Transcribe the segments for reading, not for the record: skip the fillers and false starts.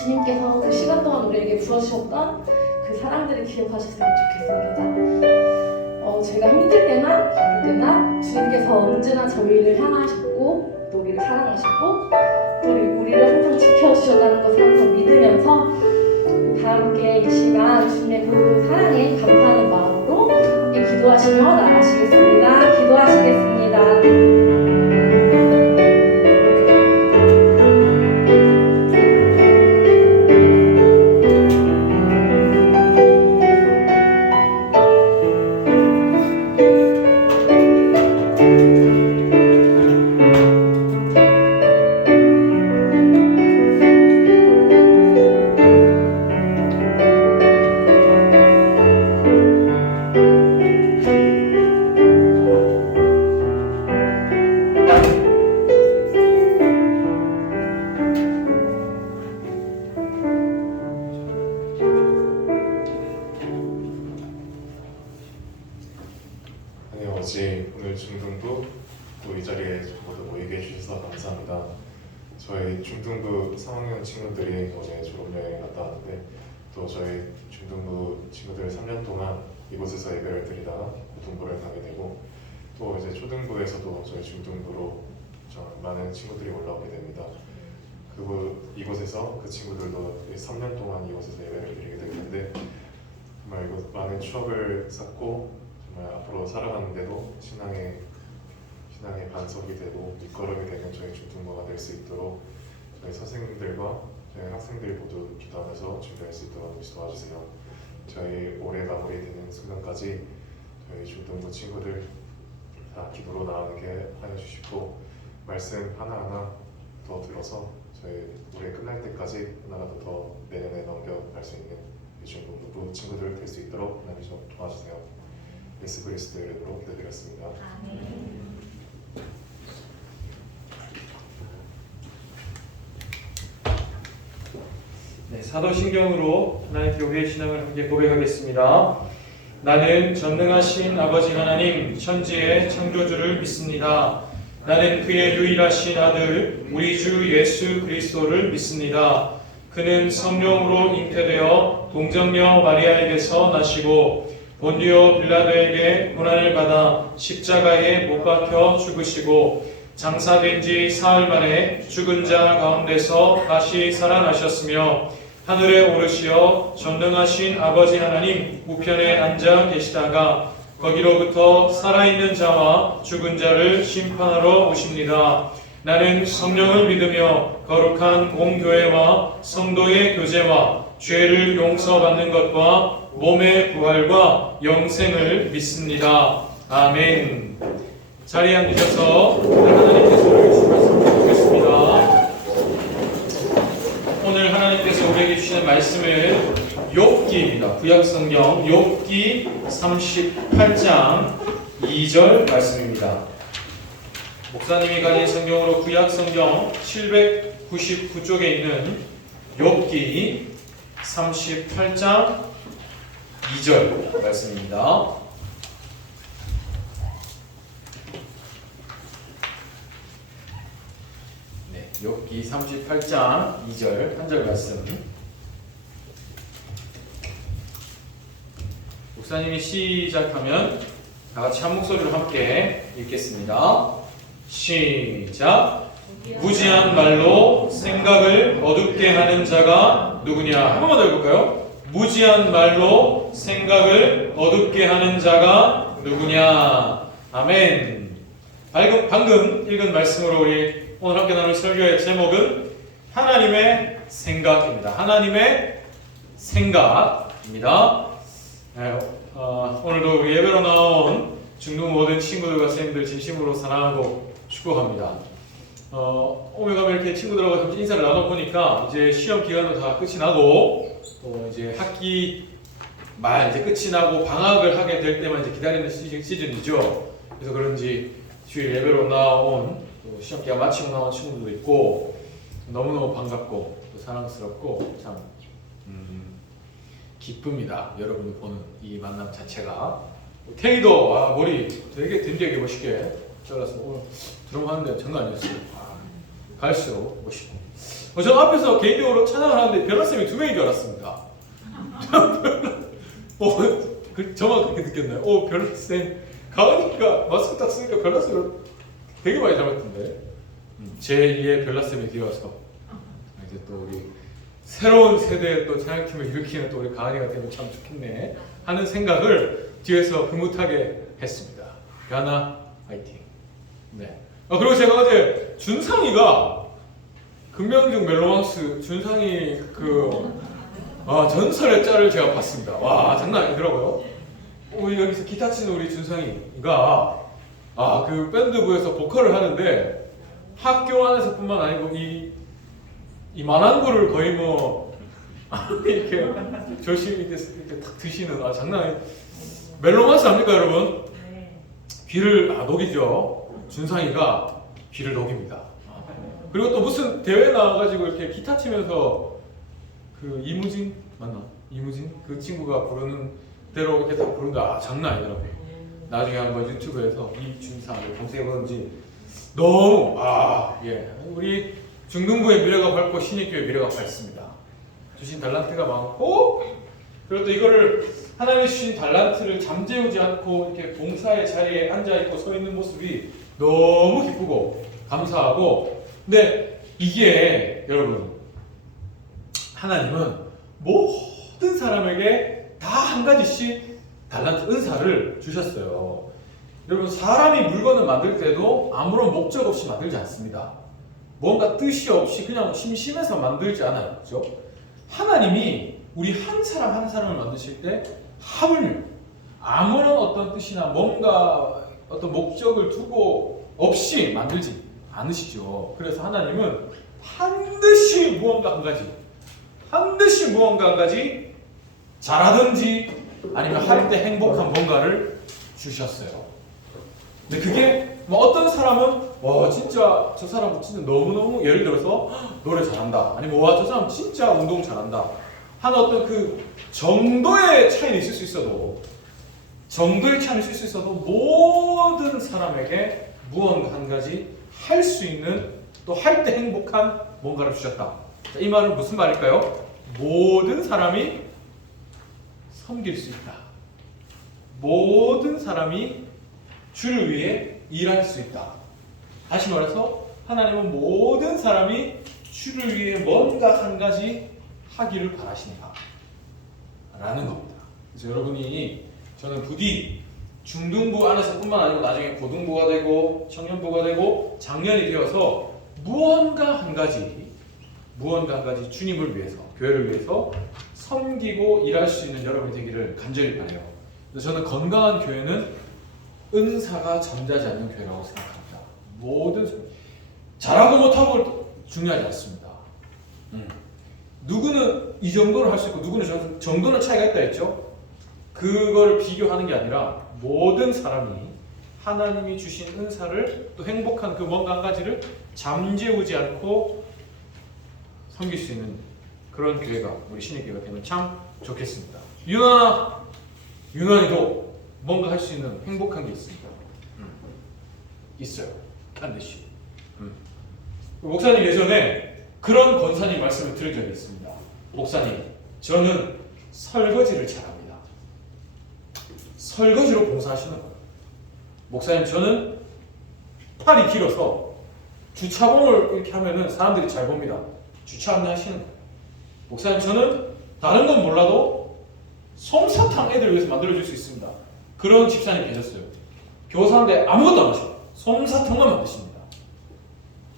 주님께서 그 시간 동안 우리에게 부어주셨던 그 사랑들을 기억하셨으면 좋겠습니다. 제가 힘들 때나 기쁠 때나 주님께서 언제나 저희를 향하셨고 또 우리를 사랑하셨고 또 우리를 항상 지켜주셨다는 것을 항상 믿으면서 다 함께 이 시간 주님의 그 사랑에 감사하는 마음으로 함께 기도하시며 나가시겠습니다. 기도하시겠습니다. 오늘 중등부 또 이 자리에 모두 모이게 해주셔서 감사합니다. 저희 중등부 3학년 친구들이 어제 졸업여행 갔다 왔는데 또 저희 중등부 친구들 3년 동안 이곳에서 예배를 드리다가 고등부를 가게 되고 또 이제 초등부에서도 저희 중등부로 많은 친구들이 올라오게 됩니다. 이곳에서 그 친구들도 3년 동안 이곳에서 예배를 드리게 될 텐데 정말 이곳 많은 추억을 쌓고 정말 앞으로 살아가는데도 신앙의 반석이 되고 밑거름이 되는 저희 중등부가 될 수 있도록 저희 선생님들과 저희 학생들 모두 기도하면서 준비할 수 있도록 도와주세요. 저희 올해 마무리되는 순간까지 저희 중등부 친구들 다 기도로 나아가게 하여 주시고 말씀 하나하나 더 들어서 저희 올해 끝날 때까지 하나라도 더 내년에 넘겨갈 수 있는 중등부 친구들 될 수 있도록 하나님 좀 도와주세요. 예수 그리스도의 이름으로 기도드렸습니다. 아멘. 네, 사도신경으로 하나님 교회의 신앙을 함께 고백하겠습니다. 나는 전능하신 아버지 하나님 천지의 창조주를 믿습니다. 나는 그의 유일하신 아들 우리 주 예수 그리스도를 믿습니다. 그는 성령으로 잉태되어 동정녀 마리아에게서 나시고 본디오 빌라도에게 고난을 받아 십자가에 못 박혀 죽으시고 장사된 지 사흘 만에 죽은 자 가운데서 다시 살아나셨으며 하늘에 오르시어 전능하신 아버지 하나님 우편에 앉아 계시다가 거기로부터 살아있는 자와 죽은 자를 심판하러 오십니다. 나는 성령을 믿으며 거룩한 공교회와 성도의 교제와 죄를 용서받는 것과 몸의 부활과 영생을 믿습니다. 아멘. 자리에 앉으셔서 하나님께서 우리에게 주신 말씀 듣겠습니다. 오늘 하나님께서 우리에게 주시는 말씀은 욥기입니다. 구약성경 욥기 38장 2절 말씀입니다. 목사님이 가진 성경으로 구약성경 799쪽에 있는 욥기 38장 2절 말씀입니다. 네, 욥기 38장 2절 한 절 말씀. 목사님이 시작하면 다 같이 한 목소리로 함께 읽겠습니다. 시작. 무지한 말로 생각을 어둡게 하는 자가 누구냐? 한 번만 더 읽을까요? 무지한 말로 생각을 어둡게 하는 자가 누구냐? 아멘. 방금 읽은 말씀으로 우리 오늘 함께 나눌 설교의 제목은 하나님의 생각입니다. 하나님의 생각입니다. 네, 오늘도 우리 예배로 나온 중등 모든 친구들과 선생님들 진심으로 사랑하고 축복합니다. 오늘 가면 이렇게 친구들하고 잠시 인사를 나눠보니까 이제 시험 기간도 다 끝이 나고 또 이제 학기 말 이제 끝이 나고 방학을 하게 될 때만 이제 기다리는 시즌이죠. 그래서 그런지 주일 예배로 나온 또 시험 기간 마치고 나온 친구들도 있고 너무너무 반갑고 또 사랑스럽고 참 기쁩니다. 여러분이 보는 이 만남 자체가. 테이도 머리 되게 든든하게 멋있게 잘랐어. 오늘 드럼 하는데 장난 아니었어요. 갈수록 멋있고. 저 앞에서 개인적으로 찬양을 하는데 변호사님이 2명인 줄 알았습니다. 저만 그렇게 느꼈나요? 변호사님 가은이가 마스크 딱 쓰니까 변호사를 되게 많이 닮았던데. 제2의 변호사님이 되어서 이제 또 우리 새로운 세대의 또 찬양팀을 일으키는 또 우리 가은이가 되면 참 좋겠네 하는 생각을 뒤에서 흐뭇하게 했습니다. 가나 화이팅. 네. 그리고 제가 어제 준상이가 금명중 멜로망스 준상이 전설의 짤을 제가 봤습니다. 와 장난 아니더라고요. 우리 여기서 기타 치는 우리 준상이가 그 밴드부에서 보컬을 하는데 학교 안에서뿐만 아니고 이 만한 거를 거의 뭐 이렇게 조심히 이렇게 탁 드시는 장난 아니. 멜로망스 압니까 여러분? 귀를 녹이죠. 준상이가 귀를 녹입니다. 그리고 또 무슨 대회 나와가지고 이렇게 기타 치면서 그 이무진 맞나? 이무진 그 친구가 부르는 대로 이렇게 딱 부른다. 장난 아니더라고요. 나중에 한번 유튜브에서 이준상을 검색해보는지 너무 우리 중등부의 미래가 밝고 신입교의 미래가 밝습니다. 주신 달란트가 많고 그리고 또 이거를 하나님이 주신 달란트를 잠재우지 않고 이렇게 봉사의 자리에 앉아있고 서 있는 모습이 너무 기쁘고 감사하고 근데 이게 여러분 하나님은 모든 사람에게 다 한 가지씩 달란트 은사를 주셨어요. 여러분 사람이 물건을 만들 때도 아무런 목적 없이 만들지 않습니다. 뭔가 뜻이 없이 그냥 심심해서 만들지 않아요. 그렇죠? 하나님이 우리 한 사람 한 사람을 만드실 때 하물며 아무런 어떤 뜻이나 뭔가 어떤 목적을 두고 없이 만들지 않으시죠. 그래서 하나님은 반드시 무언가 한 가지 잘하든지 아니면 할 때 행복한 뭔가를 주셨어요. 근데 그게 뭐 어떤 사람은 진짜 저 사람 진짜 너무너무 예를 들어서 노래 잘한다 아니면 저 사람 진짜 운동 잘한다 하는 어떤 그 정도의 차이는 있을 수 있어도 모든 사람에게 무언가 한 가지 할 수 있는 또 할 때 행복한 뭔가를 주셨다. 자, 이 말은 무슨 말일까요? 모든 사람이 섬길 수 있다. 모든 사람이 주를 위해 일할 수 있다. 다시 말해서 하나님은 모든 사람이 주를 위해 뭔가 한 가지 하기를 바라신다 라는 겁니다. 그래서 여러분이 저는 부디 중등부 안에서뿐만 아니고 나중에 고등부가 되고 청년부가 되고 장년이 되어서 무언가 한 가지 주님을 위해서 교회를 위해서 섬기고 일할 수 있는 여러분이 되기를 간절히 바라요. 그래서 저는 건강한 교회는 은사가 잠자지 않는 교회라고 생각합니다. 모든 잘하고 못하고 중요하지 않습니다. 누구는 이 정도를 할 수 있고 누구는 저 정도는 차이가 있다 했죠. 그걸 비교하는 게 아니라 모든 사람이 하나님이 주신 은사를 또 행복한 그 뭔가 한 가지를 잠재우지 않고 섬길 수 있는 그런 교회가 우리 신입교회가 되면 참 좋겠습니다. 유난히도 뭔가 할 수 있는 행복한 게 있습니다. 있어요. 반드시. 목사님 예전에 그런 권사님 말씀을 들은 적이 있습니다. 목사님, 저는 설거지를 잘합니다. 설거지로 봉사하시는 거예요. 목사님, 저는 팔이 길어서 주차봉을 이렇게 하면은 사람들이 잘 봅니다. 주차 안내하시는 거예요. 목사님, 저는 다른 건 몰라도 솜사탕 애들 위해서 만들어줄 수 있습니다. 그런 집사님 계셨어요. 교사인데 아무것도 안 하셔. 솜사탕만 만드십니다.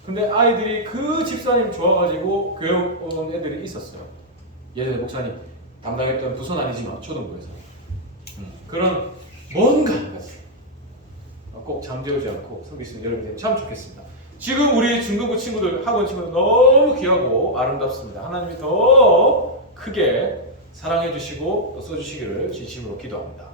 근데 아이들이 그 집사님 좋아가지고 교회 온 애들이 있었어요. 예전에 목사님 담당했던 부서는 아니지만 초등부에서 그런 뭔가 꼭 잠재우지 않고 섬길 수 있는 여러분이 되면 참 좋겠습니다. 지금 우리 중등부 친구들, 학원 친구들 너무 귀하고 아름답습니다. 하나님이 더 크게 사랑해 주시고 써주시기를 진심으로 기도합니다.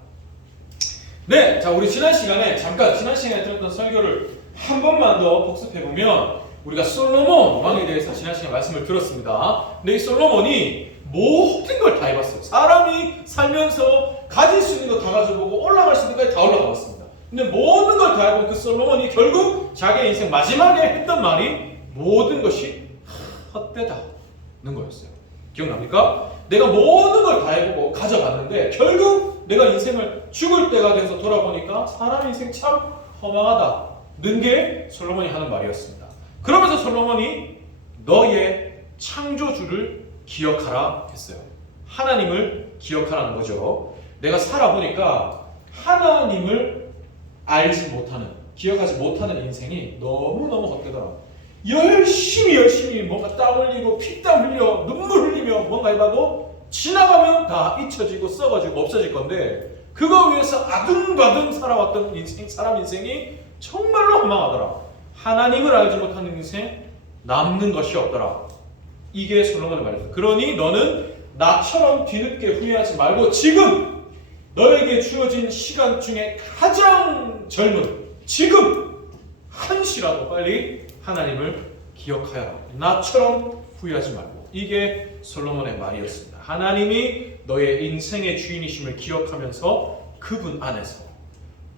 네, 자 우리 지난 시간에 들었던 설교를 한 번만 더 복습해보면 우리가 솔로몬 왕에 대해서 지난 시간에 말씀을 들었습니다. 근데 이 솔로몬이 모든 걸 다 해봤어요. 사람이 살면서 가질 수 있는 거 다 가져보고 올라갈 수 있는 것까지 다 올라가봤습니다. 근데 모든 걸 다 해본 그 솔로몬이 결국 자기의 인생 마지막에 했던 말이 모든 것이 헛된 헛되다는 거였어요. 기억납니까? 내가 모든 걸 다 해보고 가져갔는데 결국 내가 인생을 죽을 때가 돼서 돌아보니까 사람 인생 참 허망하다는 게 솔로몬이 하는 말이었습니다. 그러면서 솔로몬이 너의 창조주를 기억하라 했어요. 하나님을 기억하라는 거죠. 내가 살아보니까 하나님을 알지 못하는, 기억하지 못하는 인생이 너무너무 헛되더라. 열심히 뭔가 땀 흘리고 피땀 흘려 눈물 흘리며 뭔가 해봐도 지나가면 다 잊혀지고 썩어지고 없어질 건데 그거 위해서 아둥바둥 살아왔던 인생, 사람 인생이 정말로 허망하더라. 하나님을 알지 못하는 인생 남는 것이 없더라. 이게 솔로몬의 말이었어요. 그러니 너는 나처럼 뒤늦게 후회하지 말고 지금 너에게 주어진 시간 중에 가장 젊은 지금 한시라도 빨리 하나님을 기억하여라. 나처럼 후회하지 말고. 이게 솔로몬의 말이었습니다. 하나님이 너의 인생의 주인이심을 기억하면서 그분 안에서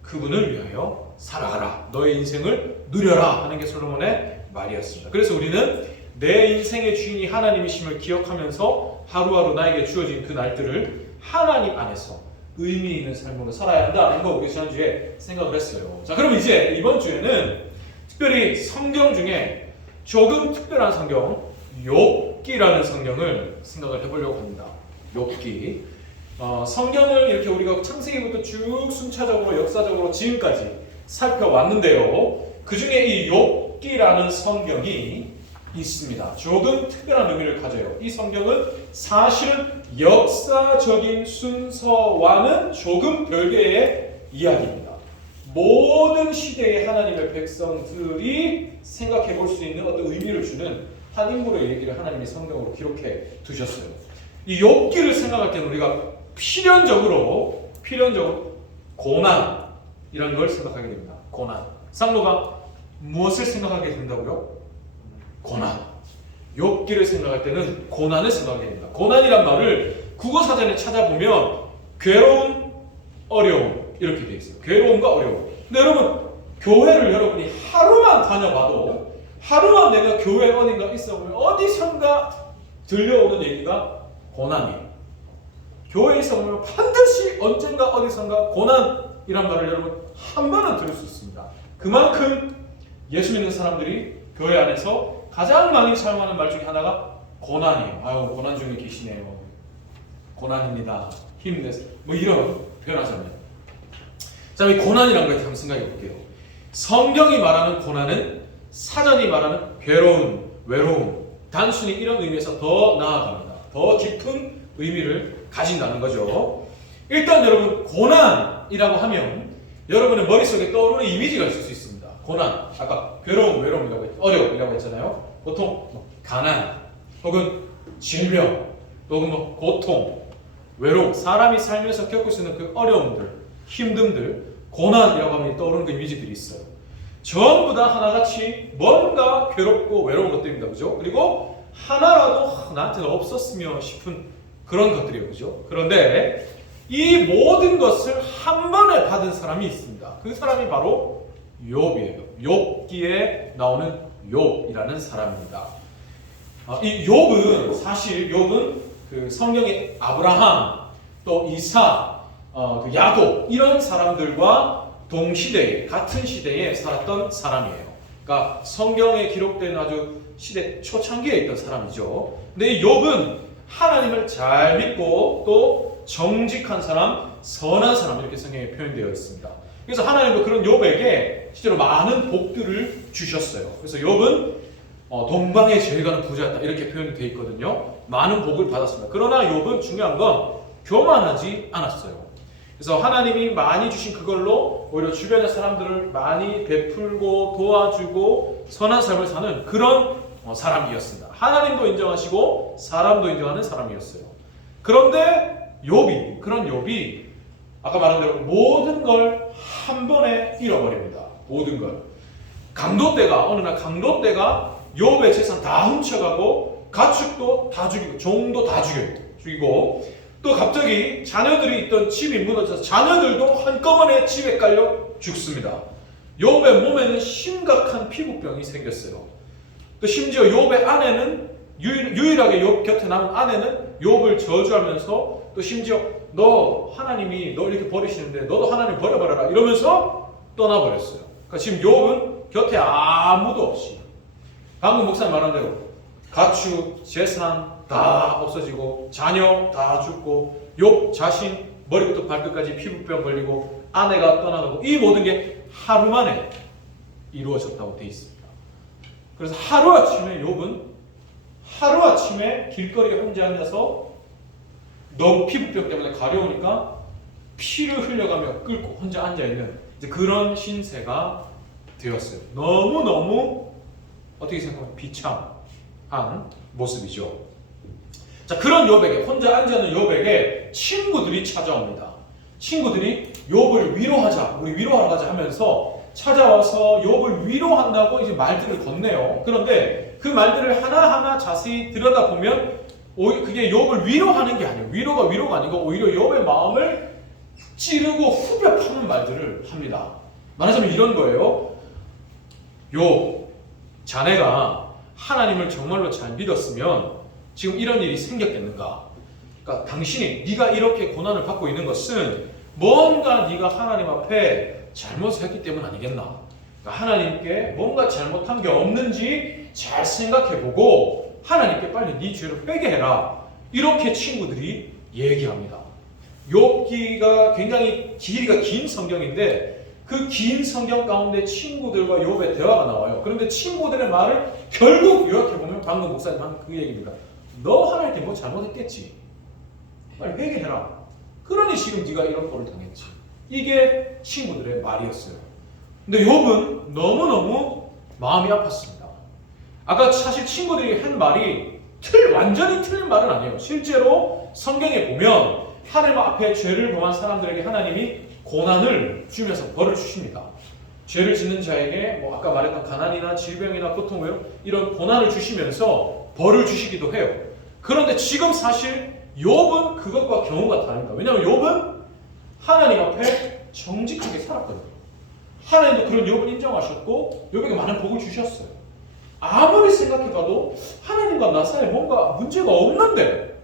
그분을 위하여 살아가라. 너의 인생을 누려라 하는 게 솔로몬의 말이었습니다. 그래서 우리는 내 인생의 주인이 하나님이심을 기억하면서 하루하루 나에게 주어진 그 날들을 하나님 안에서 의미 있는 삶으로 살아야 한다는 거 우리 지난주에 생각을 했어요. 자, 그럼 이제 이번 주에는 특별히 성경 중에 조금 특별한 성경, 욥기라는 성경을 생각을 해보려고 합니다. 욥기. 성경을 이렇게 우리가 창세기부터 쭉 순차적으로 역사적으로 지금까지 살펴왔는데요. 그 중에 이 욥기라는 성경이 있습니다. 조금 특별한 의미를 가져요. 이 성경은 사실은 역사적인 순서와는 조금 별개의 이야기입니다. 모든 시대의 하나님의 백성들이 생각해 볼 수 있는 어떤 의미를 주는 한 인물의 얘기를 하나님이 성경으로 기록해 두셨어요. 이 욥기를 생각할 때는 우리가 필연적으로 고난이라는 걸 생각하게 됩니다. 고난. 상로가 무엇을 생각하게 된다고요? 고난. 욥기를 생각할 때는 고난을 생각하게 됩니다. 고난이란 말을 국어사전에 찾아보면 괴로움, 어려움 이렇게 되어 있어요. 괴로움과 어려움. 근데 여러분 교회를 여러분이 하루만 다녀봐도 하루만 내가 교회 어딘가 있어보면 어디선가 들려오는 얘기가 고난이에요. 교회에 있어보면 반드시 언젠가 어디선가 고난이란 말을 여러분 한 번은 들을 수 있습니다. 그만큼 예수 믿는 사람들이 교회 안에서 가장 많이 사용하는 말 중에 하나가 고난이에요. 아유 고난 중에 계시네요. 고난입니다. 힘내세요. 뭐 이런 표현하잖아요. 자, 이 고난이라는 걸 한번 생각해 볼게요. 성경이 말하는 고난은 사전이 말하는 괴로움, 외로움, 단순히 이런 의미에서 더 나아갑니다. 더 깊은 의미를 가진다는 거죠. 일단 여러분 고난이라고 하면 여러분의 머릿속에 떠오르는 이미지가 있을 수 있습니다. 고난, 아까 괴로움, 외로움이라고 했죠. 어려움이라고 했잖아요. 보통 가난, 혹은 질병, 혹은 고통, 외로움, 사람이 살면서 겪을 수 있는 그 어려움들, 힘듦들, 고난이라고 하면 떠오르는 그 이미지들이 있어요. 전부 다 하나같이 뭔가 괴롭고 외로운 것들입니다. 그죠? 그리고 하나라도 나한테는 없었으면 싶은 그런 것들이에요. 그죠? 그런데 이 모든 것을 한 번에 받은 사람이 있습니다. 그 사람이 바로 욥이에요. 욥기에 나오는 욥이라는 사람입니다. 이 욥은 사실 욥은 그 성경의 아브라함, 또 이사, 그 야곱 이런 사람들과 동시대에 같은 시대에 살았던 사람이에요. 그러니까 성경에 기록된 아주 시대 초창기에 있던 사람이죠. 근데 이 욥은 하나님을 잘 믿고 또 정직한 사람, 선한 사람 이렇게 성경에 표현되어 있습니다. 그래서 하나님도 그런 욥에게 실제로 많은 복들을 주셨어요. 그래서 욥은 동방에 제일 가는 부자였다 이렇게 표현이 되어 있거든요. 많은 복을 받았습니다. 그러나 욥은 중요한 건 교만하지 않았어요. 그래서 하나님이 많이 주신 그걸로 오히려 주변의 사람들을 많이 베풀고 도와주고 선한 삶을 사는 그런 사람이었습니다. 하나님도 인정하시고 사람도 인정하는 사람이었어요. 그런데 그런 욥이 아까 말한 대로 모든 걸 한 번에 잃어버립니다. 모든 걸. 어느 날 강도떼가 욥의 재산 다 훔쳐가고 가축도 다 죽이고 종도 다 죽이고 또 갑자기 자녀들이 있던 집이 무너져서 자녀들도 한꺼번에 집에 깔려 죽습니다. 욥의 몸에는 심각한 피부병이 생겼어요. 또 심지어 욥의 아내는 유일하게 욥 곁에 남은 아내는 욥을 저주하면서 또 심지어 너 하나님이 너 이렇게 버리시는데 너도 하나님 버려버려라 이러면서 떠나버렸어요. 그러니까 지금 욥은 곁에 아무도 없이 방금 목사님 말한 대로 가축, 재산 다 없어지고 자녀 다 죽고 욥 자신 머리부터 발끝까지 피부병 걸리고 아내가 떠나가고 이 모든 게 하루 만에 이루어졌다고 되어 있습니다. 그래서 하루아침에 욥은 하루아침에 길거리에 혼자 앉아서 너무 피부병 때문에 가려우니까 피를 흘려가며 끓고 혼자 앉아있는 이제 그런 신세가 되었어요. 너무너무 어떻게 생각하면 비참한 모습이죠. 자, 그런 욥에게 혼자 앉아있는 욥에게 친구들이 찾아옵니다. 친구들이 욥을 위로하자, 우리 위로하러 가자 하면서 찾아와서 욥을 위로한다고 이제 말들을 건네요. 그런데 그 말들을 하나하나 자세히 들여다보면 그게 욥을 위로하는 게 아니에요. 위로가 아니고 오히려 욥의 마음을 찌르고 후벼 파는 말들을 합니다. 말하자면 이런 거예요. 욥, 자네가 하나님을 정말로 잘 믿었으면 지금 이런 일이 생겼겠는가? 그러니까 당신이 네가 이렇게 고난을 받고 있는 것은 뭔가 네가 하나님 앞에 잘못을 했기 때문 아니겠나? 그러니까 하나님께 뭔가 잘못한 게 없는지 잘 생각해보고 하나님께 빨리 네 죄를 빼게 해라. 이렇게 친구들이 얘기합니다. 욥기가 굉장히 길이가 긴 성경인데 그 긴 성경 가운데 친구들과 욥의 대화가 나와요. 그런데 친구들의 말을 결국 요약해보면 방금 목사님 한 그 얘기입니다. 너 하나님께 뭐 잘못했겠지? 빨리 회개해라. 그러니 지금 네가 이런 꼴을 당했지. 이게 친구들의 말이었어요. 근데 욥은 너무너무 마음이 아팠습니다. 아까 사실 친구들이 한 말이 완전히 틀린 말은 아니에요. 실제로 성경에 보면 하나님 앞에 죄를 범한 사람들에게 하나님이 고난을 주면서 벌을 주십니다. 죄를 짓는 자에게 뭐 아까 말했던 가난이나 질병이나 고통, 외로움 이런 고난을 주시면서 벌을 주시기도 해요. 그런데 지금 사실 욥은 그것과 경우가 다릅니다. 왜냐하면 욥은 하나님 앞에 정직하게 살았거든요. 하나님도 그런 욥을 인정하셨고 욥에게 많은 복을 주셨어요. 아무리 생각해봐도 하나님과 나 사이에 뭔가 문제가 없는데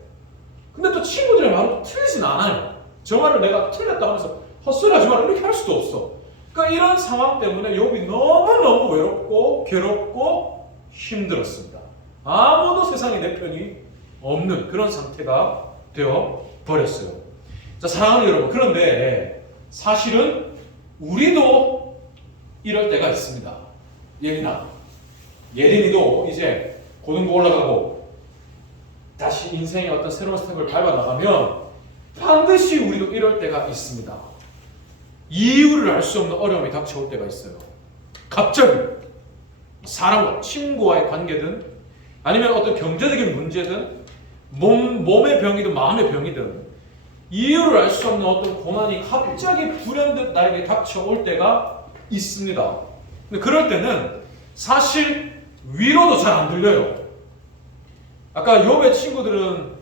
근데 또 친구들의 말은 틀리진 않아요. 저 말을 내가 틀렸다 하면서 헛소리하지 마라 이렇게 할 수도 없어. 그러니까 이런 상황 때문에 욥이 너무너무 외롭고 괴롭고 힘들었습니다. 아무도 세상에 내 편이 없는 그런 상태가 되어 버렸어요. 자, 사랑하는 여러분, 그런데 사실은 우리도 이럴 때가 있습니다. 예린이도 이제 고등부 올라가고 다시 인생의 어떤 새로운 스텝을 밟아 나가면 반드시 우리도 이럴 때가 있습니다. 이유를 알 수 없는 어려움이 닥쳐올 때가 있어요. 갑자기 사람과 친구와의 관계든 아니면 어떤 경제적인 문제든 몸의 병이든 마음의 병이든 이유를 알 수 없는 어떤 고난이 갑자기 불현듯 나에게 닥쳐올 때가 있습니다. 근데 그럴 때는 사실 위로도 잘 안 들려요. 아까 욥의 친구들은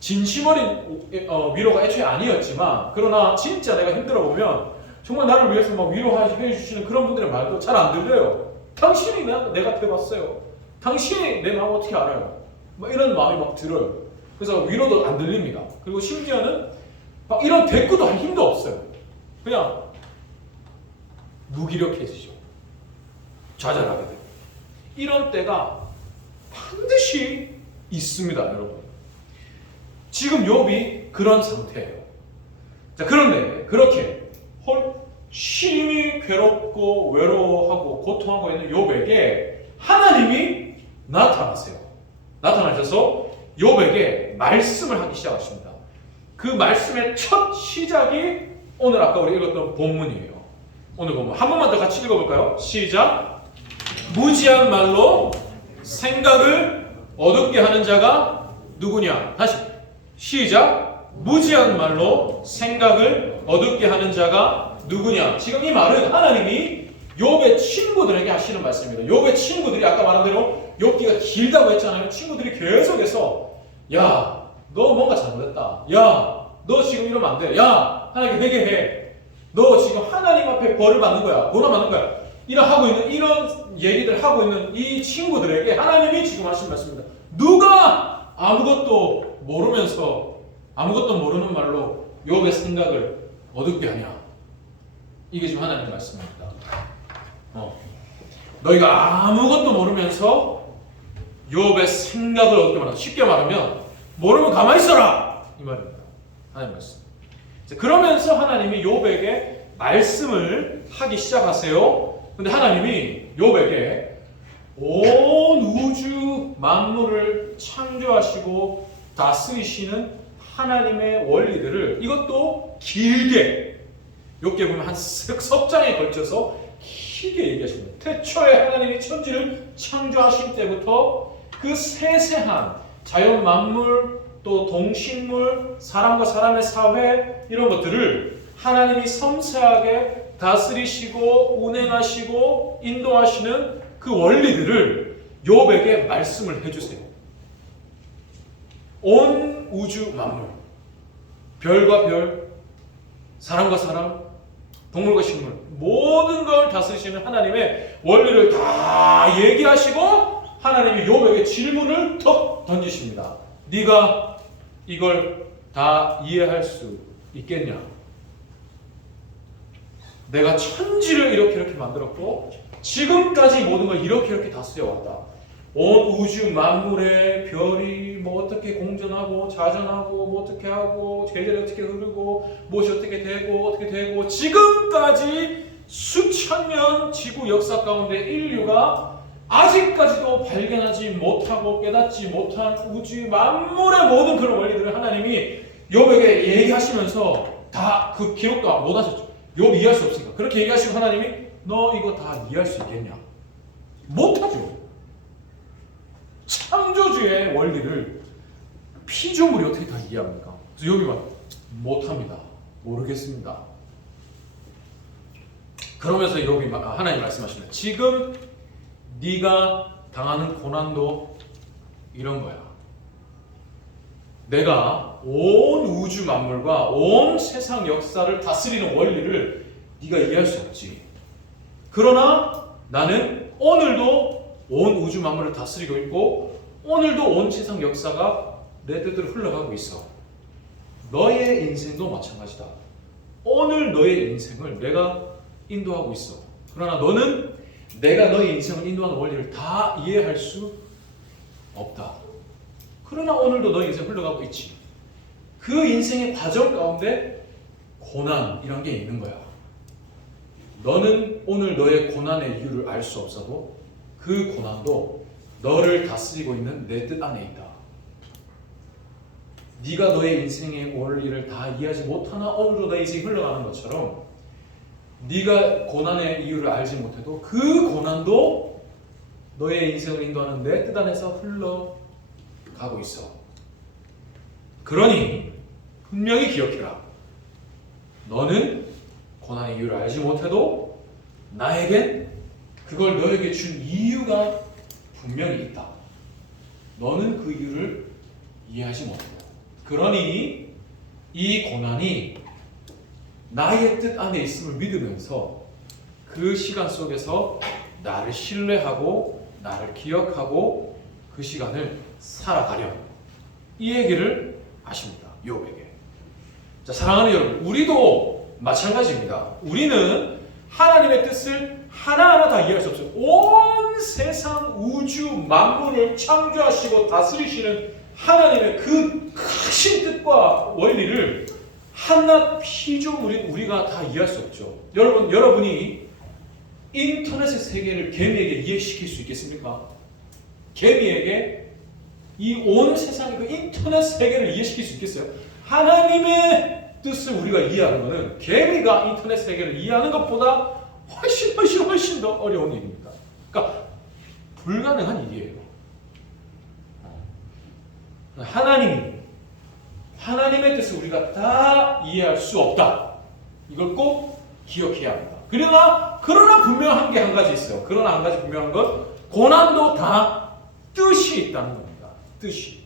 진심 어린 위로가 애초에 아니었지만 그러나 진짜 내가 힘들어 보면 정말 나를 위해서 막 위로해 주시는 그런 분들의 말도 잘 안 들려요. 당신이 내 곁에 봤어요. 당신이 내 마음 어떻게 알아요? 막 이런 마음이 막 들어요. 그래서 위로도 안 들립니다. 그리고 심지어는 막 이런 대꾸도 할 힘도 없어요. 그냥 무기력해지죠. 좌절하게 돼요. 이런 때가 반드시 있습니다, 여러분. 지금 욥이 그런 상태예요. 자, 그런데 그렇게 심히 괴롭고 외로워하고 고통하고 있는 욥에게 하나님이 나타나세요. 나타나셔서 욥에게 말씀을 하기 시작하십니다. 그 말씀의 첫 시작이 오늘 아까 우리 읽었던 본문이에요. 오늘 본문 한 번만 더 같이 읽어볼까요? 시작. 무지한 말로 생각을 어둡게 하는 자가 누구냐? 다시 시작. 무지한 말로 생각을 어둡게 하는 자가 누구냐? 지금 이 말은 하나님이 욥의 친구들에게 하시는 말씀입니다. 욥의 친구들이 아까 말한 대로 욥기가 길다고 했잖아요. 친구들이 계속해서 야, 너 뭔가 잘못했다. 야, 너 지금 이러면 안 돼. 야, 하나님께 회개해. 너 지금 하나님 앞에 벌을 받는 거야. 고난 받는 거야. 이런 얘기들 하고 있는 이 친구들에게 하나님이 지금 하신 말씀입니다. 누가 아무것도 모르면서 아무것도 모르는 말로 욥의 생각을 어둡게 하냐? 이게 지금 하나님의 말씀입니다. 너희가 아무것도 모르면서 욥의 생각을 어둡게 말한다. 쉽게 말하면 모르면 가만히 있어라! 이 말입니다. 하나님 말씀. 그러면서 하나님이 욥에게 말씀을 하기 시작하세요. 근데 하나님이 욥에게 온 우주 만물을 창조하시고 다스리시는 하나님의 원리들을 이것도 길게 욥기에 보면 한 석 장에 걸쳐서 길게 얘기하십니다. 태초에 하나님이 천지를 창조하신 때부터 그 세세한 자연 만물 또 동식물, 사람과 사람의 사회 이런 것들을 하나님이 섬세하게 다스리시고 운행하시고 인도하시는 그 원리들을 욥에게 말씀을 해주세요. 온 우주 만물, 별과 별, 사람과 사람, 동물과 식물 모든 걸 다스리시는 하나님의 원리를 다 얘기하시고 하나님이 욥에게 질문을 턱 던지십니다. 네가 이걸 다 이해할 수 있겠냐? 내가 천지를 이렇게 만들었고 지금까지 모든 걸 이렇게 다스려왔다. 온 우주 만물의 별이 뭐 어떻게 공전하고 자전하고 뭐 어떻게 하고 계절이 어떻게 흐르고 무엇이 어떻게 되고 지금까지 수천 년 지구 역사 가운데 인류가 아직까지도 발견하지 못하고 깨닫지 못한 우주 만물의 모든 그런 원리들을 하나님이 욥에게 얘기하시면서 다 그 기록도 못 하셨죠. 욥 이해할 수 없으니까 그렇게 얘기하시고 하나님이 너 이거 다 이해할 수 있겠냐? 못하죠. 창조주의 원리를 피조물이 어떻게 다 이해합니까? 그래서 욥이 막 못합니다. 모르겠습니다. 그러면서 욥이 하나님 말씀하시는 지금 네가 당하는 고난도 이런 거야. 내가 온 우주 만물과 온 세상 역사를 다스리는 원리를 네가 이해할 수 없지. 그러나 나는 오늘도 온 우주 만물을 다스리고 있고 오늘도 온 세상 역사가 내 뜻대로 흘러가고 있어. 너의 인생도 마찬가지다. 오늘 너의 인생을 내가 인도하고 있어. 그러나 너는 내가 너의 인생을 인도하는 원리를 다 이해할 수 없다. 그러나 오늘도 너의 인생 흘러가고 있지. 그 인생의 과정 가운데 고난이란 게 있는 거야. 너는 오늘 너의 고난의 이유를 알 수 없어도 그 고난도 너를 다스리고 있는 내 뜻 안에 있다. 네가 너의 인생의 원리를 다 이해하지 못하나 오늘도 너의 인생이 흘러가는 것처럼 네가 고난의 이유를 알지 못해도 그 고난도 너의 인생을 인도하는 내 뜻 안에서 흘러가고 있어. 그러니 분명히 기억해라. 너는 고난의 이유를 알지 못해도 나에겐 그걸 너에게 준 이유가 분명히 있다. 너는 그 이유를 이해하지 못한다. 그러니 이 고난이 나의 뜻 안에 있음을 믿으면서 그 시간 속에서 나를 신뢰하고 나를 기억하고 그 시간을 살아가렴. 이 얘기를 하십니다. 욥에게. 자, 사랑하는 여러분, 우리도 마찬가지입니다. 우리는 하나님의 뜻을 하나하나 다 이해할 수 없어요. 온 세상 우주 만물을 창조하시고 다스리시는 하나님의 그 크신 뜻과 원리를 한낱 피조물인 우리가 다 이해할 수 없죠. 여러분이 인터넷의 세계를 개미에게 이해시킬 수 있겠습니까? 개미에게 이 온 세상의 그 인터넷 세계를 이해시킬 수 있겠어요? 하나님의 뜻을 우리가 이해하는 것은 개미가 인터넷 세계를 이해하는 것보다 훨씬 더 어려운 일입니다. 그러니까 불가능한 일이에요. 하나님의 뜻을 우리가 다 이해할 수 없다. 이걸 꼭 기억해야 합니다. 그러나 분명한 게 한 가지 있어요. 그러나 한 가지 분명한 건 고난도 다 뜻이 있다는 겁니다. 뜻이.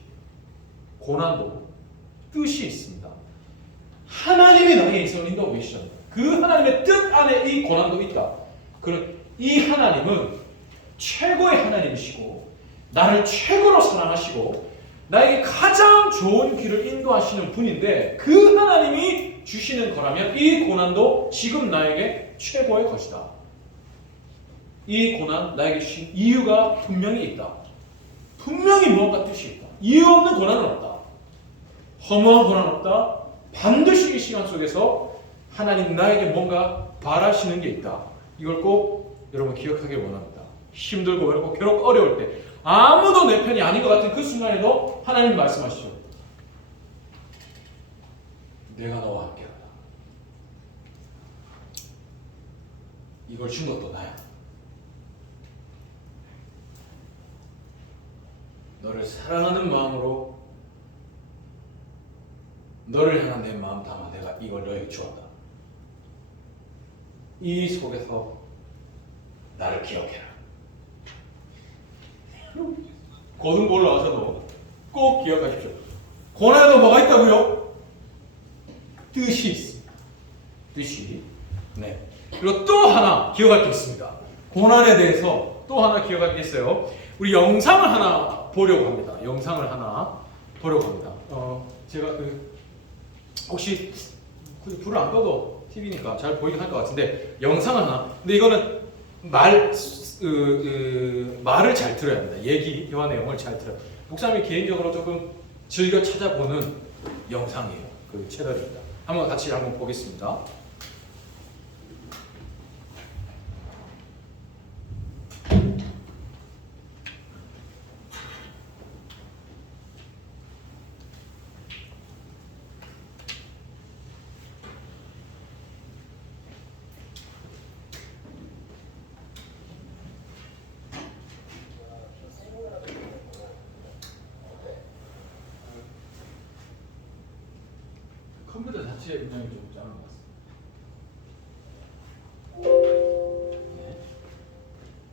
고난도 뜻이 있습니다. 하나님이 나의 인생을 인도하고 계시잖아요. 그 하나님의 뜻 안에 이 고난도 있다. 그럼 이 하나님은 최고의 하나님이시고 나를 최고로 사랑하시고 나에게 가장 좋은 길을 인도하시는 분인데 그 하나님이 주시는 거라면 이 고난도 지금 나에게 최고의 것이다. 이 고난 나에게 주신 이유가 분명히 있다. 분명히 무언가 뜻이 있다. 이유 없는 고난은 없다. 허무한 고난은 없다. 반드시 이 시간 속에서 하나님 나에게 뭔가 바라시는 게 있다. 이걸 꼭 여러분 기억하길 원합니다. 힘들고 외롭고 괴롭고 어려울 때 아무도 내 편이 아닌 것 같은 그 순간에도 하나님 말씀하시죠. 내가 너와 함께하다. 이걸 준 것도 나야. 너를 사랑하는 마음으로 너를 향한 내 마음 담아 내가 이걸 너에게 주었다. 이 속에서 나를 기억해라. 고등부 올라와서도 꼭 기억하십시오. 고난에도 뭐가 있다고요? 뜻이 있습니다. 뜻이. 네. 그리고 또 하나 기억할 게 있습니다. 고난에 대해서 또 하나 기억할 게 있어요. 우리 영상을 하나 보려고 합니다. 영상을 하나 보려고 합니다. 제가 혹시 불을 안 꺼도 TV니까 잘 보이긴 할 것 같은데 영상을 하나. 근데 이거는 말을 잘 들어야 합니다. 얘기, 대화 내용을 잘 들어요. 목사님이 개인적으로 조금 즐겨 찾아보는 영상이에요. 그 채널입니다. 한번 같이 보겠습니다. 컴퓨터 자체의 분량이 좀 작은 것 같습니다.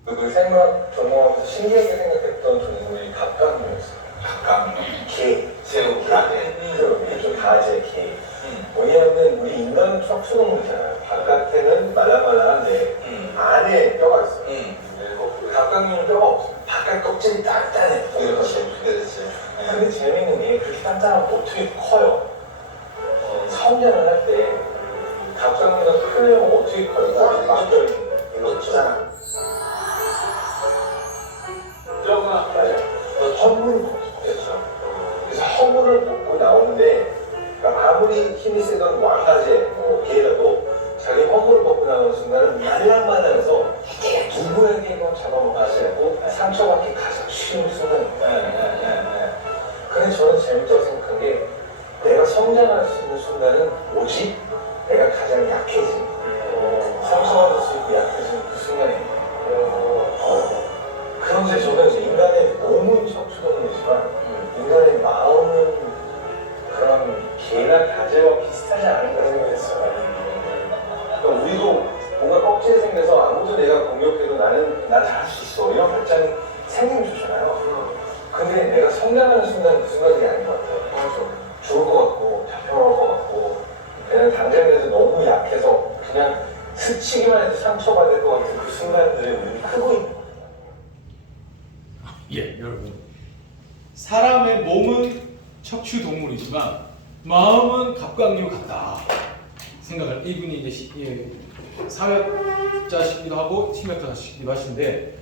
그 생각 전공하면서 신기하게 생각했던 동물이 갑각류였어요. 갑각류, 개, 새우, 개, 좀 가재, 개. 왜냐하면 우리 인간은 척수동물이잖아요. 바깥에는 말랑말랑한 내 안에 뼈가 있어요. 그리고 갑각류는 뼈가 없어요. 바깥 껍질이 단단해. 그렇지. 근데 재밌는 게 그렇게 단단하면 어떻게 커요? 성장을 할 때 갑각류가 크려면 어떻게 커요? 막혀있는 이거 있잖아. 맞아. 허물을 벗죠. 그래서 허물을 벗고 나오는데 그러니까 아무리 힘이 세던 왕가제 개라도 자기 허물을 벗고 나오는 순간은 말랑말랑해서 누구에게 이건 잡아먹고 상처받기 가장 쉬운 순간. 근데 저는 재밌다고 생각한 게 내가 성장할 수 있는 순간은 오직 내가 가장 약해진 상처받을 수 있고 약해진 그 순간이에요. 그런데 저는 인간의 몸은 척추동물이지만 인간의 마음은 그런 개나 가재와 비슷하지 않을까 생각했어요. 그러니까 우리도 뭔가 껍질이 생겨서 아무도 내가 공격해도 난 잘할 수 있어 이런 결정이 생기면 좋잖아요. 근데 내가 성장하는 순간 그 순간이 아닌 것 같아요. 죽을 것 같고 잡혀먹을 것 같고 그냥 당장에서 너무 약해서 그냥 스치기만 해도 상처받을 것 같은 그 순간들이 우리 크고 있는 거예요. 예, 여러분. 사람의 몸은 척추 동물이지만 마음은 갑각류 같다. 생각을 이분이 이제 사역자시기도 하고 심역자시기도 하신데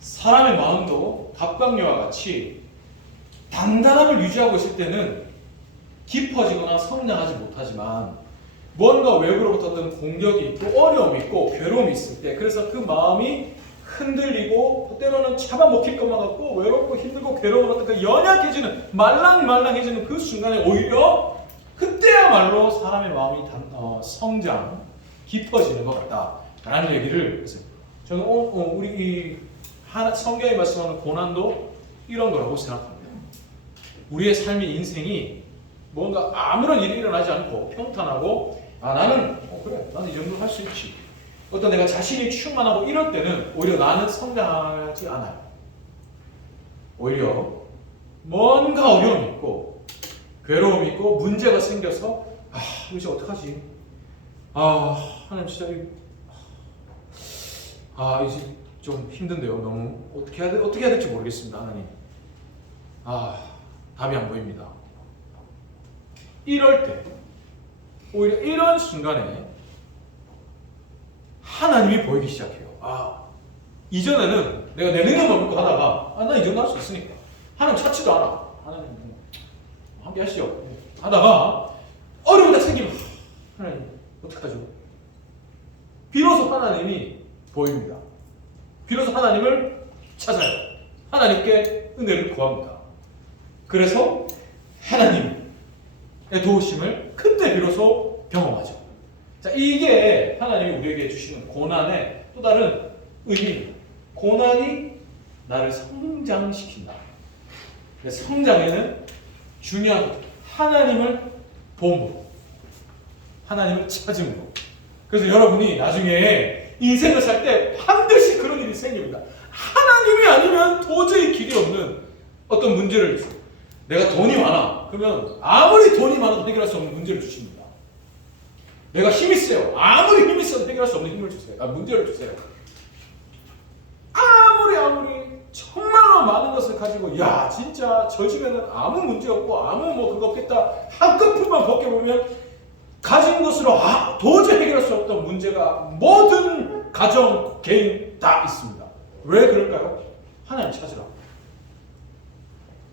사람의 마음도 갑각류와 같이 단단함을 유지하고 있을 때는 깊어지거나 성장하지 못하지만 뭔가 외부로부터 어떤 공격이 있고 어려움이 있고 괴로움이 있을 때 그래서 그 마음이 흔들리고 때로는 잡아먹힐 것만 같고 외롭고 힘들고 괴로운 어떤 그 연약해지는 말랑말랑해지는 그 순간에 오히려 그때야말로 사람의 마음이 성장 깊어지는 것 같다라는 얘기를 했어요. 저는 우리 이 성경에 말씀하는 고난도 이런 거라고 생각합니다. 우리의 삶의 인생이 뭔가 아무런 일이 일어나지 않고 평탄하고 나는 그래 나는 이 정도 할 수 있지. 어떤 내가 자신이 충만하고 이럴 때는 오히려 나는 성장하지 않아요. 오히려 뭔가 어려움이 있고 괴로움이 있고 문제가 생겨서 이제 하나님 진짜 이제 좀 힘든데요. 너무 어떻게 해야 될지 모르겠습니다. 하나님. 답이 안 보입니다. 이럴 때 오히려 이런 순간에 하나님이 보이기 시작해요. 이전에는 내가 내 능력만 믿고 하다가 나 이 정도 할 수 있으니까 하나님 찾지도 않아. 하나님 함께 하시죠. 하다가 어려움이 딱 생기면 하나님 어떡하죠? 비로소 하나님이 보입니다. 비로소 하나님을 찾아요. 하나님께 은혜를 구합니다. 그래서 하나님의 도우심을 그때 비로소 경험하죠. 자, 이게 하나님이 우리에게 주시는 고난의 또 다른 의미입니다. 고난이 나를 성장시킨다. 성장에는 중요한 것, 하나님을 봄으로, 하나님을 찾음으로. 그래서 여러분이 나중에 인생을 살 때 반드시 그런 일이 생깁니다. 하나님이 아니면 도저히 길이 없는 어떤 문제를 주세요. 내가 돈이 많아. 그러면 아무리 돈이 많아도 해결할 수 없는 문제를 주십니다. 내가 힘이 세요. 아무리 힘이 세도 해결할 수 없는 힘을 주세요. 문제를 주세요. 아무리 정말로 많은 것을 가지고 진짜 저 집에는 아무 문제 없고 아무 그거 없겠다 한꺼풀만 벗겨보면 가진 것으로 도저히 해결할 수 없던 문제가 모든 가정, 개인 다 있습니다. 왜 그럴까요? 하나님 찾으라.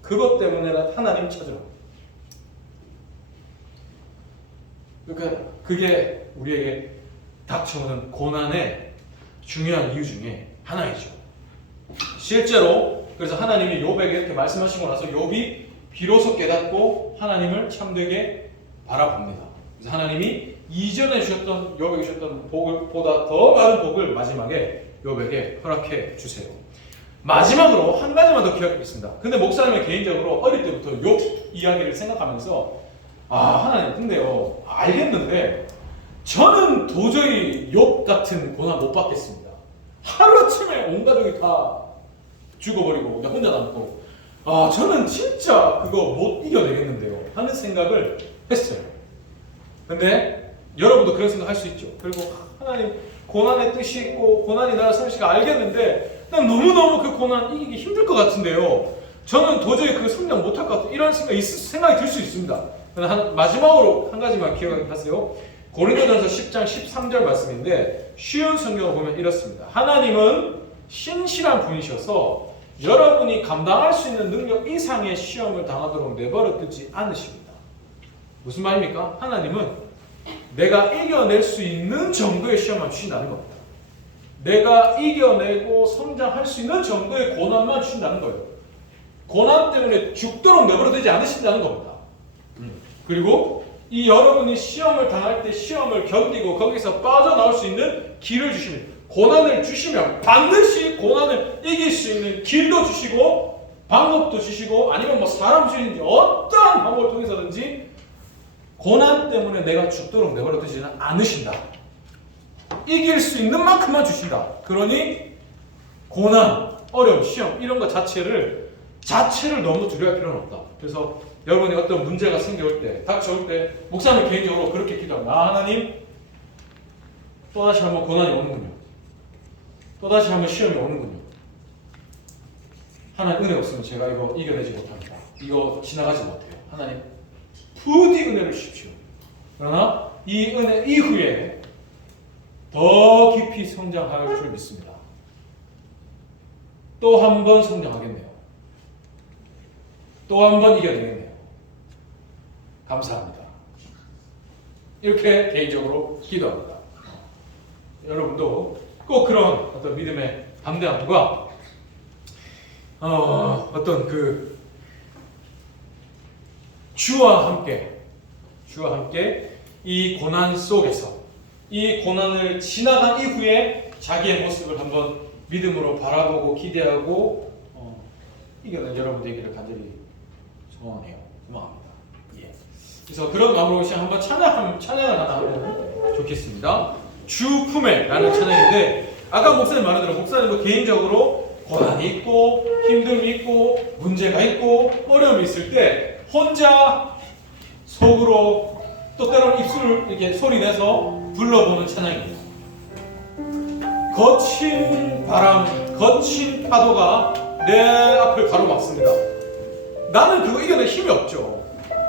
그것 때문에 하나님 찾으라. 그러니까 그게 우리에게 닥쳐오는 고난의 중요한 이유 중에 하나이죠. 실제로 그래서 하나님이 욥에게 이렇게 말씀하시고 나서 욥이 비로소 깨닫고 하나님을 참되게 바라봅니다. 그래서 하나님이 이전에 주셨던 욥에게 주셨던 복보다 더 많은 복을 마지막에 욥에게 허락해 주세요. 마지막으로 한 가지만 더 기억하겠습니다. 근데 목사님은 개인적으로 어릴 때부터 욥 이야기를 생각하면서 하나님 근데요 알겠는데 저는 도저히 욥 같은 고난 못 받겠습니다. 하루아침에 온 가족이 다 죽어버리고 나 혼자 남고 저는 진짜 그거 못 이겨내겠는데요 하는 생각을 했어요. 근데 여러분도 그런 생각 할 수 있죠. 그리고 하나님 고난의 뜻이 있고 고난이 나를 성실히 알겠는데 난 너무너무 그 고난 이기기 힘들 것 같은데요 저는 도저히 그 성장 못할 것 같아요. 이런 생각이 들 수 있습니다. 마지막으로 한 가지만 기억하세요. 고린도전서 10장 13절 말씀인데 쉬운 성경을 보면 이렇습니다. 하나님은 신실한 분이셔서 여러분이 감당할 수 있는 능력 이상의 시험을 당하도록 내버려 두지 않으십니다. 무슨 말입니까? 하나님은 내가 이겨낼 수 있는 정도의 시험만 주신다는 겁니다. 내가 이겨내고 성장할 수 있는 정도의 고난만 주신다는 거예요. 고난 때문에 죽도록 내버려 두지 않으신다는 겁니다. 그리고 이 여러분이 시험을 당할 때 시험을 견디고 거기서 빠져나올 수 있는 길을 주십니다. 고난을 주시면 반드시 고난을 이길 수 있는 길도 주시고 방법도 주시고 아니면 사람 주인지 어떠한 방법을 통해서든지 고난 때문에 내가 죽도록 내버려 두지는 않으신다. 이길 수 있는 만큼만 주신다. 그러니 고난, 어려움, 시험 이런 것 자체를 너무 두려워할 필요는 없다. 그래서 여러분이 어떤 문제가 생겨올 때, 닥쳐올 때 목사님 개인적으로 그렇게 기도합니다. 하나님 또다시 한번 고난이 오는군요. 또다시 한번 시험이 오는군요. 하나님 은혜 없으면 제가 이거 이겨내지 못합니다. 이거 지나가지 못해요. 하나님 부디 은혜를 주십시오. 그러나 이 은혜 이후에 더 깊이 성장할 줄 믿습니다. 또 한 번 성장하겠네요. 또 한 번 이겨내겠네요. 감사합니다. 이렇게 개인적으로 기도합니다. 여러분도 꼭 그런 어떤 믿음의 담대함과 어떤 그 주와 함께 이 고난 속에서 이 고난을 지나간 이후에 자기의 모습을 한번 믿음으로 바라보고 기대하고 이겨낸 여러분 되기를 간절히 소망합니다. 예. 그래서 그런 마음으로 한번 찬양을 하나 하면 좋겠습니다. 주 품에라는 찬양인데 아까 목사님 말한 대로 목사님도 개인적으로 고난이 있고 힘듦이 있고 문제가 있고 어려움이 있을 때 혼자 속으로 또 때로는 입술을 이렇게 소리 내서 불러보는 찬양입니다. 거친 바람 거친 파도가 내 앞을 가로막습니다. 나는 그거 이겨낼 힘이 없죠.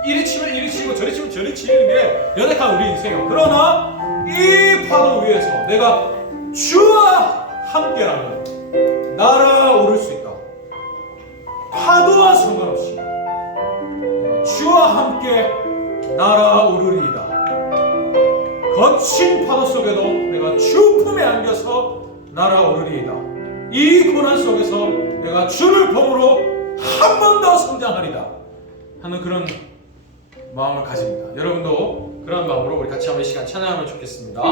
이리 치면 이리 치고 저리 치면 저리 치는 게 연약한 우리 인생이에요. 그러나 이 파도 위에서 내가 주와 함께라면 날아오를 수 있다. 파도와 상관없이 내가 주와 함께 날아오르리이다. 거친 파도 속에도 내가 주 품에 안겨서 날아오르리이다. 이 고난 속에서 내가 주를 범으로 한 번 더 성장하리다 하는 그런 마음을 가집니다. 여러분도 그런 마음으로 우리 같이 한번 이 시간 찬양하면 좋겠습니다.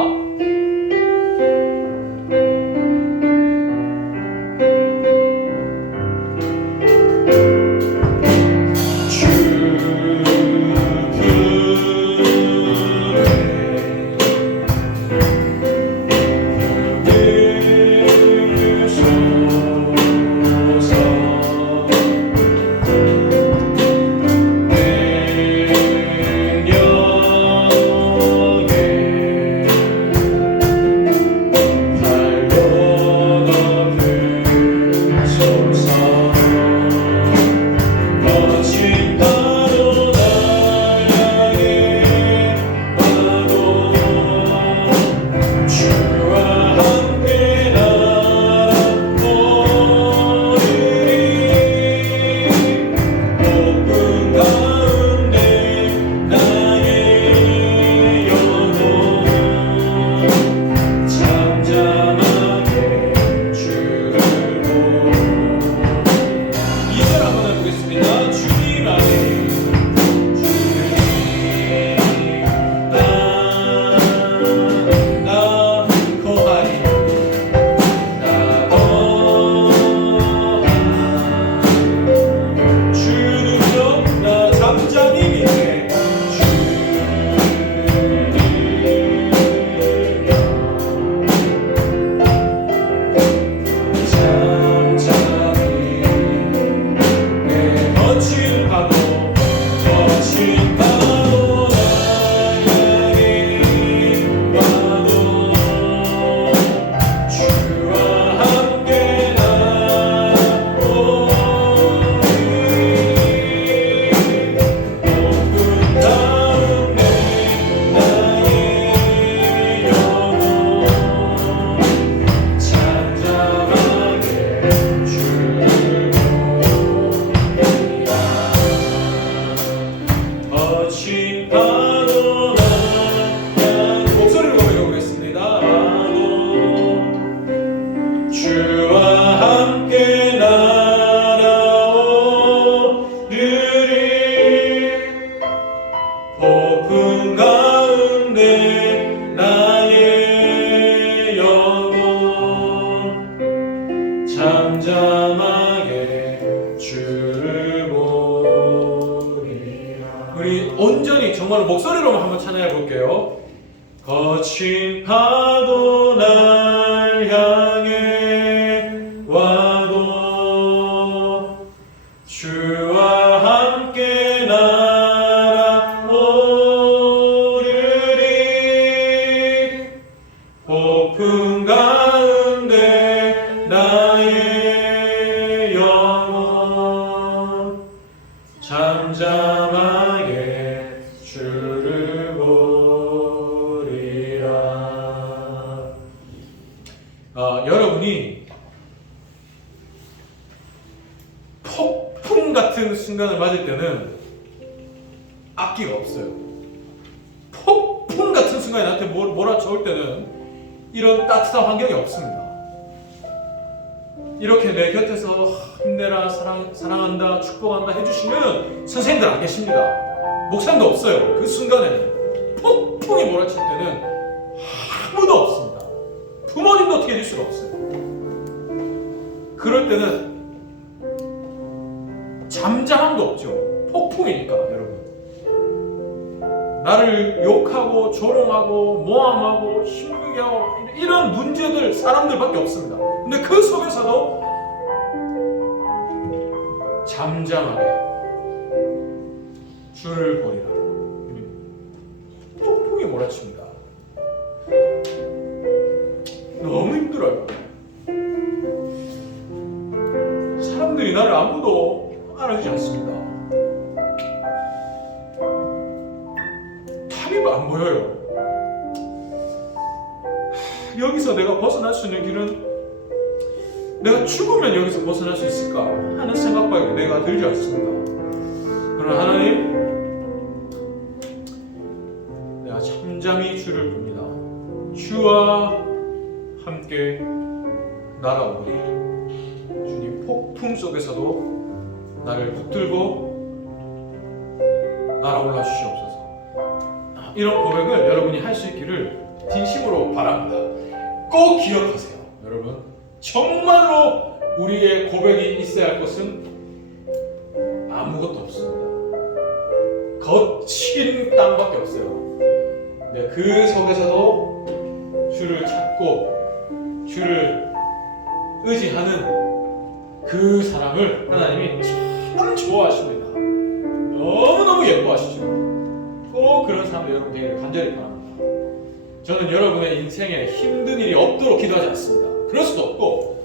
정말로 목소리로만 한번 찬양해 볼게요. 거친 파도 날 향해 와도 주와 함께 날아오르리. 폭풍 가운데 나의 영혼 잠잠하게 주를 보리라. 여러분이 폭풍 같은 순간을 맞을 때는 앞기가 없어요. 폭풍 같은 순간에 나한테 몰아쳐올 때는 이런 따뜻한 환경이 없습니다. 이렇게 내 곁에서 힘내라, 사랑한다, 축복한다 해주시는 선생님들 안 계십니다. 목사님도 없어요. 그 순간에는 폭풍이 몰아칠 때는 아무도 없습니다. 부모님도 어떻게 해줄 수가 없어요. 그럴 때는 잠잠함도 없죠. 폭풍이니까. 여러분, 나를 욕하고 조롱하고 모함하고 힘들게 하고 이런 문제들 사람들밖에 없습니다. 근데 그 속에서도 잠잠하게 주를 보리라. 폭풍이 몰아칩니다. 너무 힘들어요. 나를 아무도 알아주지 않습니다. 답이 안 보여요. 여기서 내가 벗어날 수 있는 길은 내가 죽으면 여기서 벗어날 수 있을까 하는 생각밖에 내가 들지 않습니다. 그러나 하나님, 내가 잠잠히 주를 봅니다. 주와 함께 날아오니 주님 폭풍 속에서도 나를 붙들고 날아올라 주시옵소서. 이런 고백을 여러분이 할 수 있기를 진심으로 바랍니다. 꼭 기억하세요. 여러분, 정말로 우리의 고백이 있어야 할 것은 아무것도 없습니다. 거친 땅밖에 없어요. 네, 그 속에서도 주를 찾고 주를 의지하는 그 사람을 하나님이 참 좋아하십니다. 너무너무 예뻐하시죠. 꼭 그런 사람들 여러분 되기를 간절히 바랍니다. 저는 여러분의 인생에 힘든 일이 없도록 기도하지 않습니다. 그럴 수도 없고,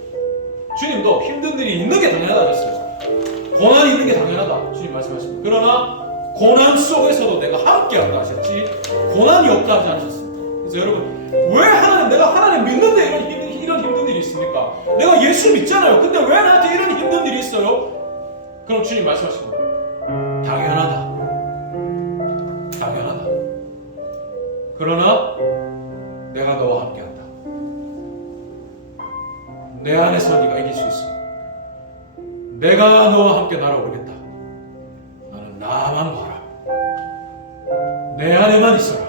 주님도 힘든 일이 있는 게 당연하다 하셨어요. 고난이 있는 게 당연하다 주님 말씀하십니다. 그러나 고난 속에서도 내가 함께한다 하셨지 고난이 없다 하지 않으셨습니다. 그래서 여러분, 왜 내가 하나님 믿는데 이런 힘든 일이 있습니까? 내가 예수 믿잖아요. 근데 왜 나한테 이런 힘든 일이 있어요? 그럼 주님 말씀하십니다. 당연하다. 그러나 내가 너와 함께한다. 내 안에서 네가 이길 수 있어. 내가 너와 함께 날아오르겠다. 너는 나만 봐라. 내 안에만 있어라.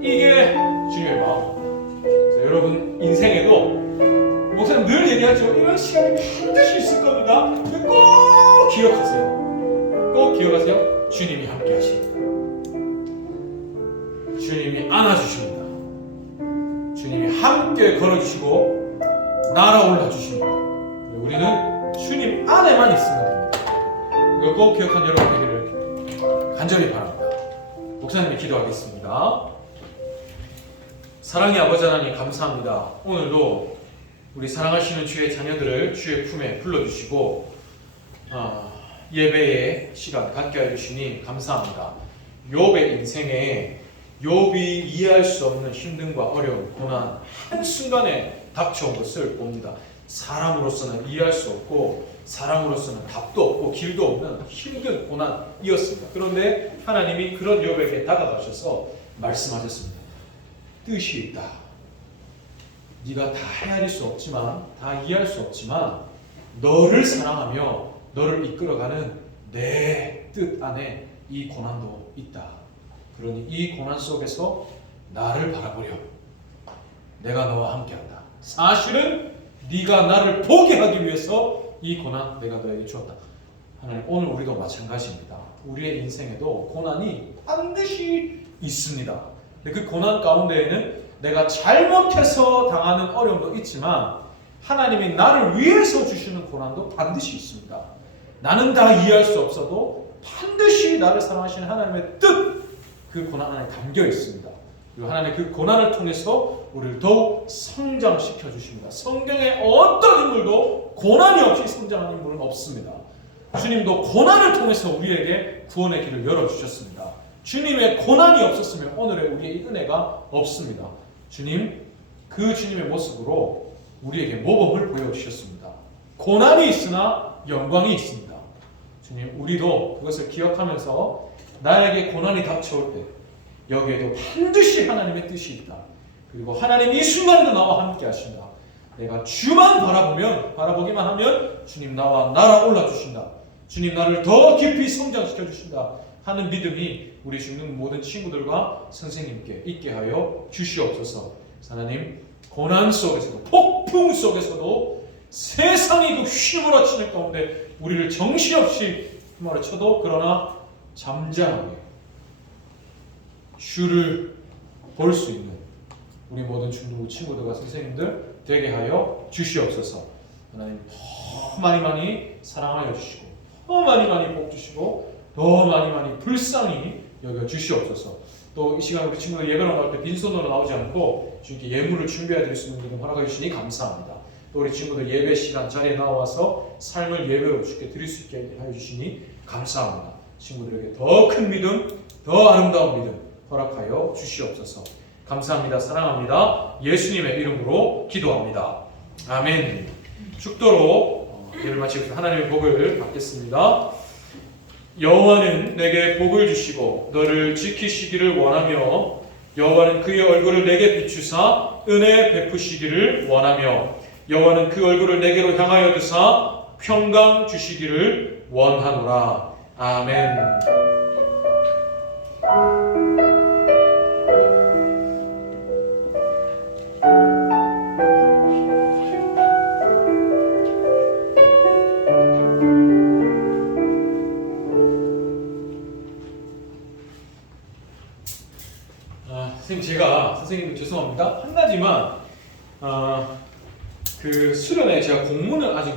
이게 주님의 마음입니다. 그래서 여러분 인생에도 목사님 늘 얘기하죠. 이런 시간이 반드시 있을 겁니다. 꼭 기억하세요. 꼭 기억하세요. 주님이 함께 하십니다. 주님이 안아주십니다. 주님이 함께 걸어주시고 날아올라 주십니다. 우리는 주님 안에만 있으면 됩니다. 이거 꼭 기억한 여러분 되기를 간절히 바랍니다. 목사님이 기도하겠습니다. 사랑의 아버지 하나님 감사합니다. 오늘도 우리 사랑하시는 주의 자녀들을 주의 품에 불러주시고 예배의 시간 갖게 해주시니 감사합니다. 욥의 인생에 욥이 이해할 수 없는 힘듦과 어려움, 고난 한순간에 닥쳐온 것을 봅니다. 사람으로서는 이해할 수 없고 사람으로서는 답도 없고 길도 없는 힘든 고난이었습니다. 그런데 하나님이 그런 욥에게 다가가셔서 말씀하셨습니다. 뜻이 있다. 네가 다 헤아릴 수 없지만, 다 이해할 수 없지만 너를 사랑하며 너를 이끌어가는 내 뜻 안에 이 고난도 있다. 그러니 이 고난 속에서 나를 바라보려. 내가 너와 함께한다. 사실은 네가 나를 보게 하기 위해서 이 고난 내가 너에게 주었다. 하나님, 오늘 우리도 마찬가지입니다. 우리의 인생에도 고난이 반드시 있습니다. 그 고난 가운데에는 내가 잘못해서 당하는 어려움도 있지만 하나님이 나를 위해서 주시는 고난도 반드시 있습니다. 나는 다 이해할 수 없어도 반드시 나를 사랑하시는 하나님의 뜻, 그 고난 안에 담겨 있습니다. 그리고 하나님의 그 고난을 통해서 우리를 더욱 성장시켜 주십니다. 성경의 어떤 인물도 고난이 없이 성장하는 인물은 없습니다. 주님도 고난을 통해서 우리에게 구원의 길을 열어주셨습니다. 주님의 고난이 없었으면 오늘의 우리의 이 은혜가 없습니다. 주님, 그 주님의 모습으로 우리에게 모범을 보여주셨습니다. 고난이 있으나 영광이 있습니다. 주님, 우리도 그것을 기억하면서 나에게 고난이 닥쳐올 때 여기에도 반드시 하나님의 뜻이 있다. 그리고 하나님 이 순간에도 나와 함께 하신다. 내가 주만 바라보기만 하면 주님 나와 날아올라 주신다. 주님 나를 더 깊이 성장시켜 주신다 하는 믿음이 우리 죽는 모든 친구들과 선생님께 있게 하여 주시옵소서. 하나님, 고난 속에서도 폭풍 속에서도 세상이 그 휘몰아치는 가운데 우리를 정신없이 휘몰아쳐도 그러나 잠잠하게 주를 볼 수 있는 우리 모든 중등부 친구들과 선생님들 되게 하여 주시옵소서. 하나님, 더 많이 사랑하여 주시고 더 많이 복 주시고 더 많이 불쌍히 여겨 주시옵소서. 또 이 시간 우리 친구들 예배로 나올 때 빈손으로 나오지 않고 주님께 예물을 준비해 드릴 수 있는 것 허락해 주시니 감사합니다. 또 우리 친구들 예배 시간 자리에 나와서 삶을 예배로 주께 드릴 수 있게 하여 주시니 감사합니다. 친구들에게 더 큰 믿음, 더 아름다운 믿음 허락하여 주시옵소서. 감사합니다. 사랑합니다. 예수님의 이름으로 기도합니다. 아멘. 죽도록 예를 마치고 하나님의 복을 받겠습니다. 여호와는 내게 복을 주시고 너를 지키시기를 원하며 여호와는 그의 얼굴을 내게 비추사 은혜 베푸시기를 원하며 여호와는 그 얼굴을 내게로 향하여 드사 평강 주시기를 원하노라. 아멘. 선생님, 제가 선생님 죄송합니다. 한 가지만 그 수련회 제가 공문을 아직